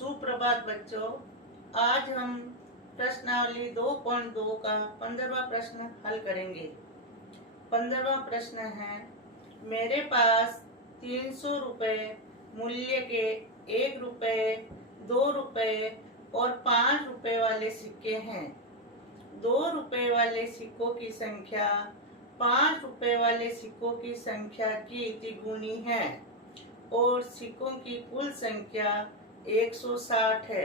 सुप्रभात बच्चों। आज हम प्रश्नावली 2.2 का 15वां प्रश्न हल करेंगे। 15वां प्रश्न है, मेरे पास 300 रुपये मूल्य के 1 रुपये, 2 रुपये और 5 रुपये वाले सिक्के हैं। 2 रुपये वाले सिक्कों की संख्या 5 रुपये वाले सिक्कों की संख्या की तिगुनी है और सिक्कों की कुल संख्या 160 है।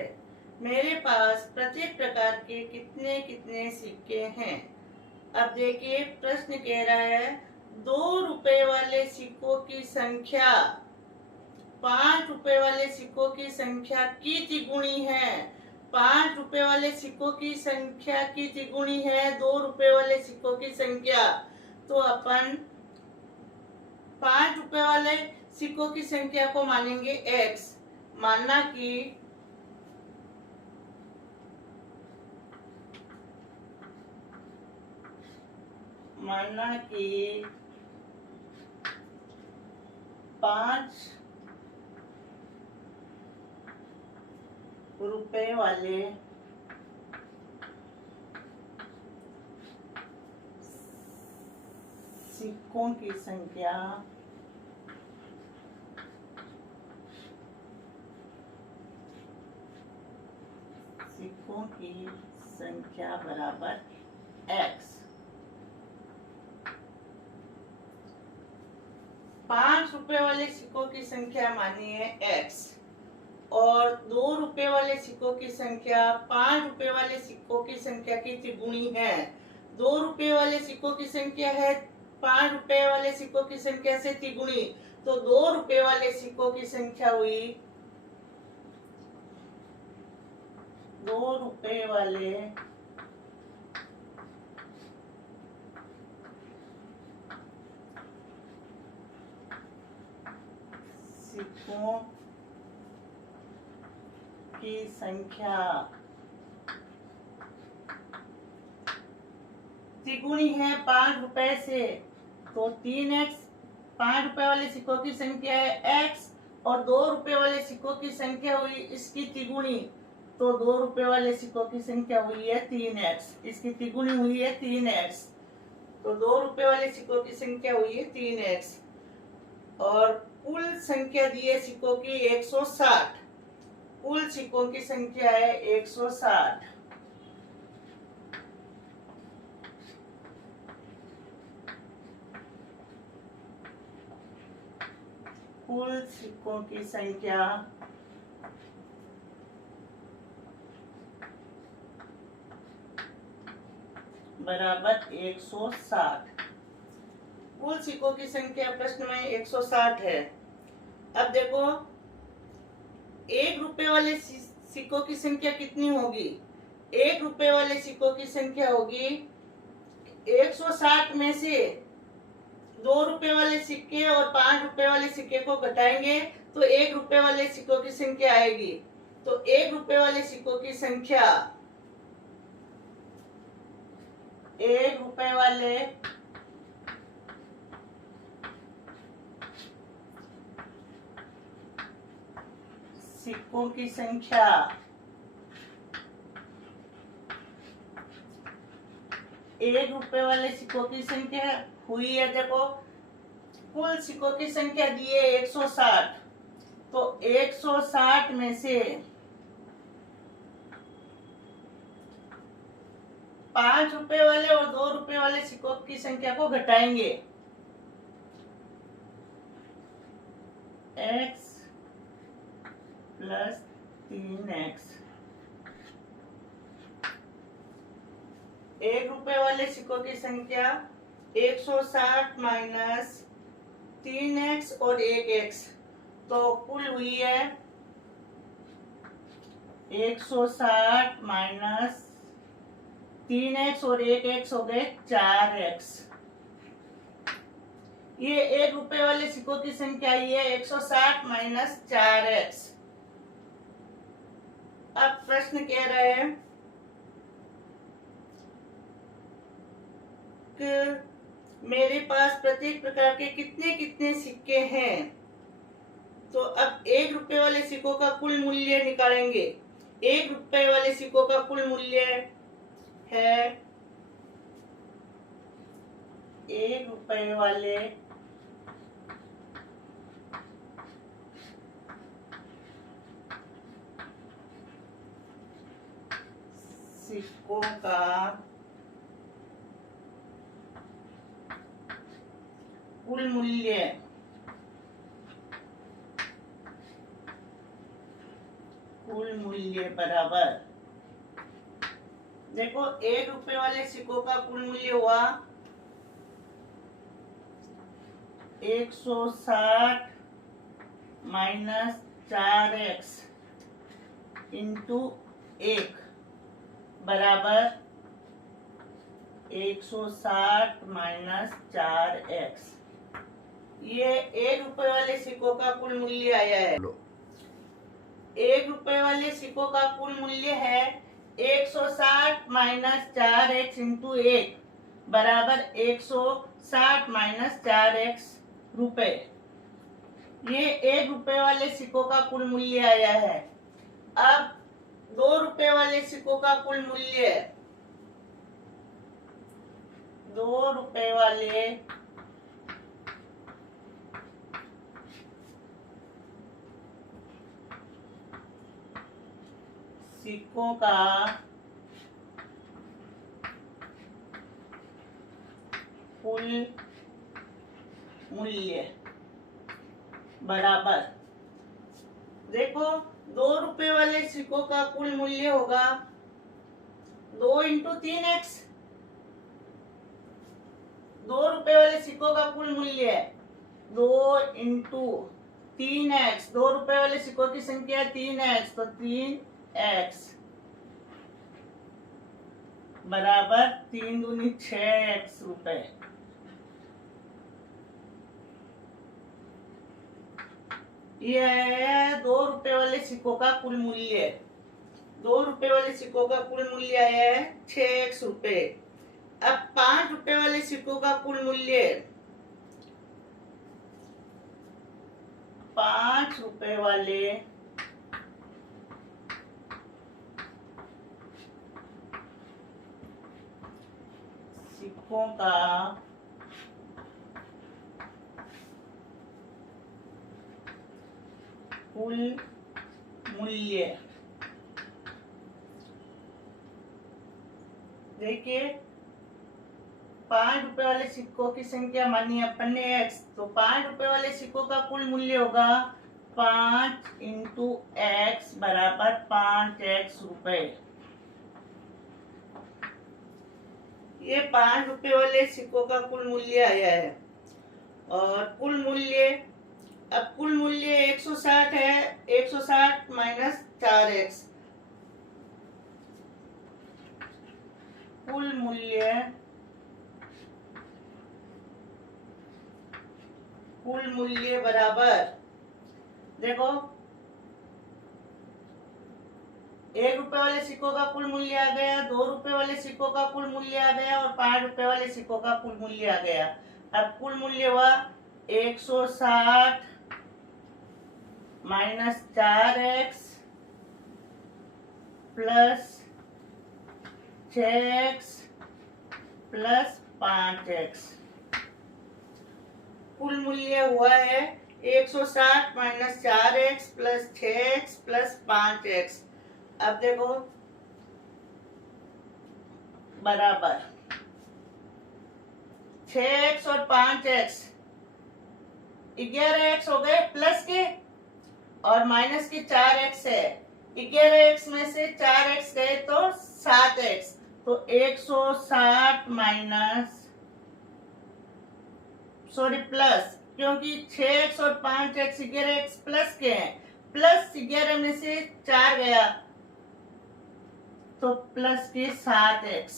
मेरे पास प्रत्येक प्रकार के कितने कितने सिक्के हैं। अब देखिए, प्रश्न कह रहा है 2 रुपए वाले सिक्कों की संख्या 5 रुपए वाले सिक्कों की संख्या की तिगुनी है। 5 रुपए वाले सिक्कों की संख्या की तिगुनी है 2 रुपए वाले सिक्कों की संख्या। तो अपन 5 रुपए वाले सिक्कों की संख्या को मानेंगे x। मानना कि मानना कि 5 रुपए वाले सिक्कों की संख्या बराबर x। 5 रुपए वाले सिक्कों की संख्या मानी है x और 2 रुपए वाले सिक्कों की संख्या 5 रुपए वाले सिक्कों की संख्या की तिगुनी है। 2 रुपए वाले सिक्कों की संख्या है 5 रुपए वाले सिक्कों की संख्या से तिगुनी, तो 2 रुपए वाले सिक्कों की संख्या हुई 2 रुपए वाले सिक्कों की संख्या तिगुनी है 5 रुपए से, तो 3x। 5 रुपए वाले सिक्कों की संख्या है x और 2 रुपए वाले सिक्कों की संख्या हुई इसकी तिगुनी, तो 2 रुपए वाले सिक्कों की संख्या हुई है 3x, इसकी तिगुनी हुई है 3x, तो 2 रुपए वाले सिक्कों की संख्या हुई है 3x और कुल संख्या दी है सिक्कों की 160। कुल सिक्कों की संख्या है 160। कुल सिक्कों की संख्या बराबर 160। कुल सिक्कों की संख्या प्रश्न में 160 है। अब देखो, 1 रुपए वाले सिक्कों की संख्या कितनी होगी। 1 रुपए वाले सिक्कों की संख्या होगी 160 में से 2 रुपए वाले सिक्के और 5 रुपए वाले सिक्के को घटाएंगे तो 1 रुपए वाले सिक्कों की संख्या आएगी। तो 1 रुपए वाले सिक्कों की संख्या 1 रुपए वाले सिक्कों की संख्या 1 रुपए वाले सिक्कों की संख्या हुई है। देखो, कुल सिक्कों की संख्या दी है 160, तो 160 में से 5 रुपए वाले और 2 रुपए वाले सिक्कों की संख्या को घटाएंगे। x plus 3x। 1 रुपए वाले सिक्कों की संख्या 160 माइनस 3x और 1x, तो कुल हुई है 160 माइनस 3x और 1x हो गए 4x। ये 1 रुपए वाले सिक्कों की संख्या ये 160 माइनस 4x। अब प्रश्न कह रहे हैं कि मेरे पास प्रत्येक प्रकार के कितने कितने सिक्के हैं। तो अब 1 रुपए वाले सिक्कों का कुल मूल्य निकालेंगे। 1 रुपए वाले सिक्कों का कुल मूल्य है 1 रुपए वाले सिक्कों का कुल मूल्य बराबर, देखो 1 रुपए वाले सिक्कों का कुल मूल्य हुआ 160 माइनस 4x इंटू 1 बराबर 160 माइनस 4x। ये 1 रुपए वाले सिक्कों का कुल मूल्य आया है। 1 रुपए वाले सिक्कों का कुल मूल्य है 160 माइनस 4x इंटू 1 बराबर 160 माइनस 4x रुपए। ये 1 रुपए वाले सिक्कों का कुल मूल्य आया है। अब 2 रुपए वाले सिक्कों का कुल मूल्य, 2 रुपए वाले सिक्कों का कुल मूल्य बराबर, देखो 2 रुपए वाले सिक्कों का कुल मूल्य होगा 2 इंटू 3x। 2 रुपए वाले सिक्कों का कुल मूल्य है 2 इंटू 3x। 2 रुपए वाले सिक्कों की संख्या 3x, तो 3x बराबर 3 दूनी 6x रुपए। ये है 2 रुपए वाले सिक्कों का कुल मूल्य। 2 रुपए वाले सिक्कों का कुल मूल्य आया है 6x रुपए। अब 5 रुपए वाले सिक्कों का कुल मूल्य, 5 रुपए वाले सिक्कों का कुल मूल्य, देखिए 5 रुपए वाले सिक्कों की संख्या मानी अपन ने x, तो 5 रुपए वाले सिक्कों का कुल मूल्य होगा 5 इंटू x बराबर 5x रुपए। ये 5 रुपए वाले सिक्कों का कुल मूल्य आया है। और कुल मूल्य, अब कुल मूल्य 160 है, 160 माइनस 4x, कुल मूल्य बराबर, देखो 1 रुपए वाले सिक्कों का कुल मूल्य आ गया, 2 रुपए वाले सिक्कों का कुल मूल्य आ गया और 5 रुपए वाले सिक्कों का कुल मूल्य आ गया। अब कुल मूल्य हुआ 160 minus 4x plus 6x plus 5x। कुल मूल्य हुआ है 160 minus 4x plus 6x plus 5x। अब देखो बराबर 6x और 5x 11x हो गए प्लस के, और माइनस के 4x है। 11x में से 4x गए तो 7x, तो 160 माइनस प्लस, क्योंकि 6x और 5x 11x प्लस के हैं, प्लस 11 में से 4 गया तो प्लस के 7x।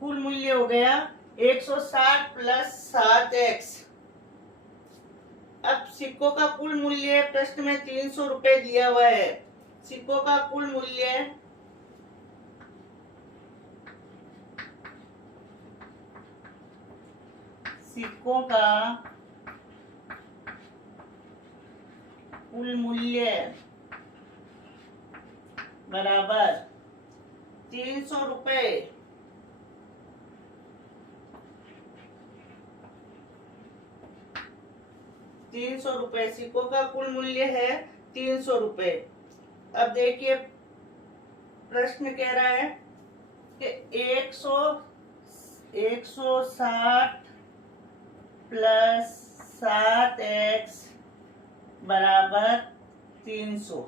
कुल मूल्य हो गया 160 प्लस 7x। अब सिक्कों का कुल मूल्य प्रश्न में 300 रुपए दिया हुआ है। सिक्कों का कुल मूल्य सिक्कों का कुल मूल्य बराबर 300 रुपए। 300 रुपए सिक्कों का कुल मूल्य है 300 रुपए। अब देखिए प्रश्न कह रहा है कि 160 प्लस 7x बराबर 300।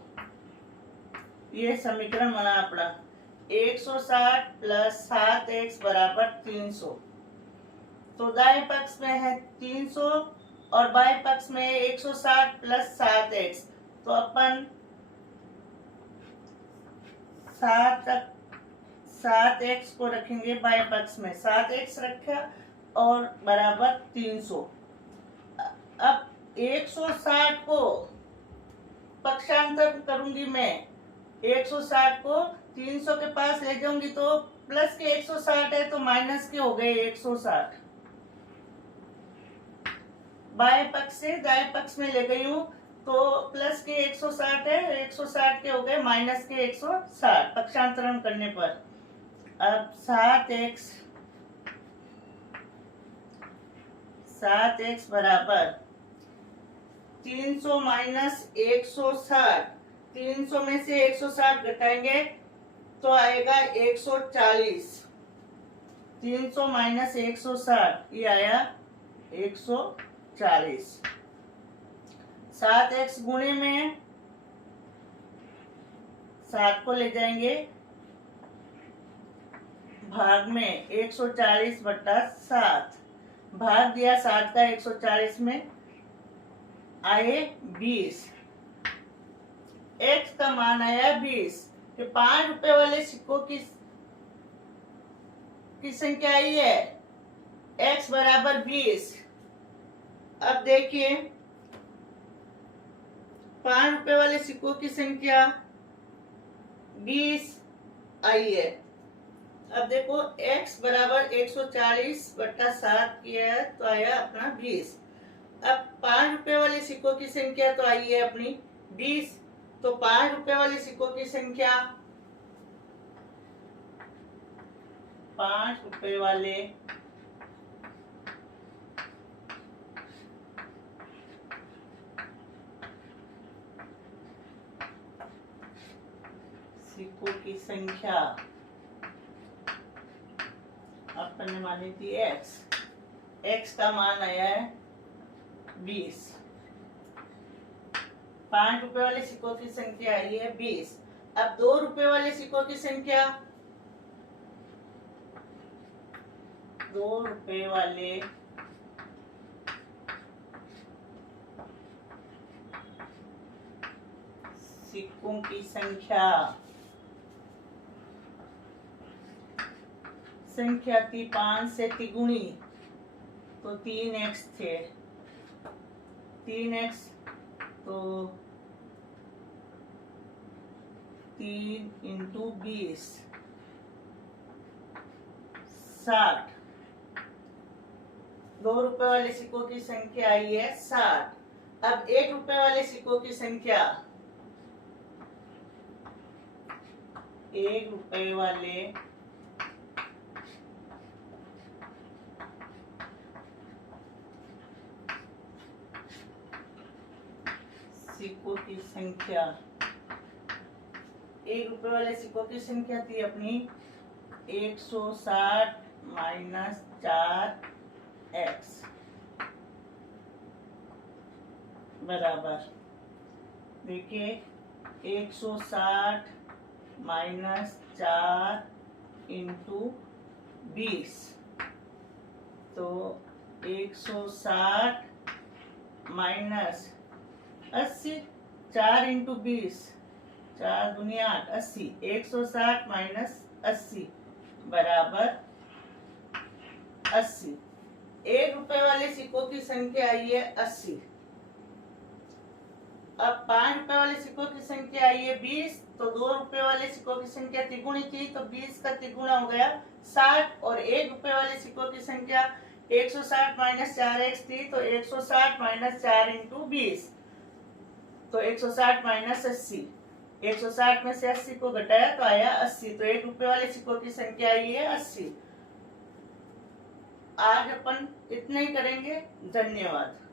ये समीकरण बना अपना 160 प्लस 7x बराबर 300। तो दाएं पक्ष में है 300 और बाएं पक्ष में 160 प्लस 7x। तो अपन 7x को रखेंगे बाएं पक्ष में, 7x रखा और बराबर 300। अब 160 को पक्षांतर करूंगी मैं, 160 को 300 के पास ले जाऊंगी तो प्लस के 160 है तो माइनस के हो गए 160। बाएं पक्ष से दाएं पक्ष में ले गई हूं तो प्लस के 160 है, 160 के हो गए माइनस के 160 पक्षांतरण करने पर। अब 7x बराबर 300 माइनस 160। 300 में से 160 घटाएंगे तो आएगा 140। 300 माइनस 160 ये आया 140। 7x गुणे में 7 को ले जाएंगे भाग में 140 बटा 7। भाग दिया 7 का 140 में आए 20। x का मान आया 20। 5 रुपए वाले सिक्कों की संख्या आई है x बराबर 20। अब देखिए 5 रुपए वाले सिक्कों की संख्या 20 आई है। अब देखो x बराबर 140 बटा 7 किया है तो आया अपना 20। अब 5 रुपए वाले सिक्कों की संख्या तो आई है अपनी 20। तो 5 रुपए वाले सिक्कों की संख्या 5 रुपए वाले सिक्कों की संख्या अपन ने मानी थी x का मान आया है 20। 5 रुपए वाले सिक्कों की संख्या आई है 20। अब 2 रुपए वाले सिक्कों की संख्या 2 रुपए वाले सिक्कों की संख्या थी 5 से तिगुनी तो 3x थे। 3x तो 3 इंटू 20 60। 2 रुपए वाले सिक्कों की संख्या आई है 60। अब 1 रुपए वाले सिक्कों की संख्या 1 रुपए वाले सिक्कों की संख्या 1 रुपए वाले सिक्कों की संख्या थी अपनी 160 माइनस 4x बराबर देखिए 160 माइनस 4 इंटू 20 तो 160 माइनस 80। 4 इंटू 20 4 दूनी 8 80। 160 माइनस 80 बराबर 80। 1 रुपए वाले सिक्कों की संख्या आई है 80। अब 5 रुपए वाले सिक्कों की संख्या आई है 20। तो 2 रुपए वाले सिक्कों की संख्या तिगुनी थी तो 20 का तिगुना हो गया 60। और 1 रुपए वाले सिक्कों की संख्या 160 माइनस 4x थी तो 160 माइनस 4 इंटू 20, तो 160 माइनस 80। 160 में से 80 को घटाया तो आया 80, तो 1 रुपए वाले सिक्कों की संख्या आई है 80। आज अपन इतना ही करेंगे। धन्यवाद।